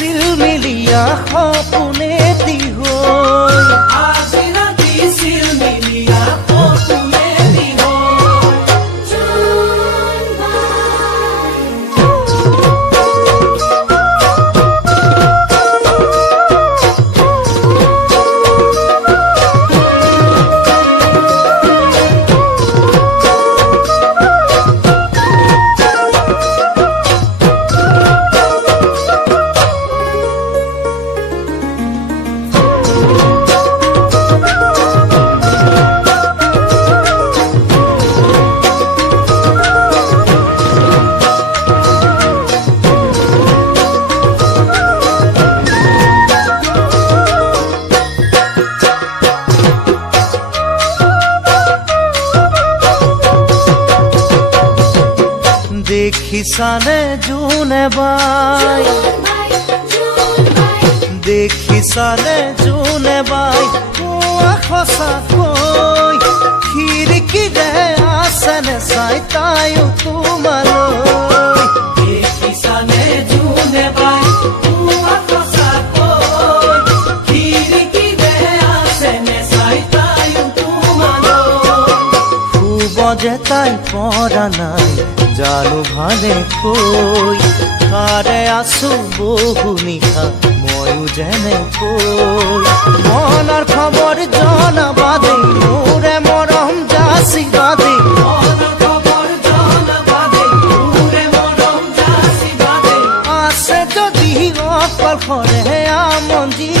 চিলমিলিয়া সপোনেদি হৈ আজি ৰাতি চিলমিলিয়া সপোনেদি দেখিছানে জোনে বাই দেখিছানে জোনে বাই সঁচাকৈ খিৰিকীৰে আছেনে চাই তাইও তোমালৈ দেখিছানে জোনে বাই সঁচাকৈ খিৰিকীৰে আছেনে চাই তাইও তোমালৈ শুব যে তাই পৰা নাই জানো ভালে কৈ কাৰে আছো বহু নিশা ময়ো যেনেকৈ মনৰ খবৰ জনাবা দেই মোৰে মৰম যাচিবা দেই আছে যদি অকলশৰে আমন্ত্ৰী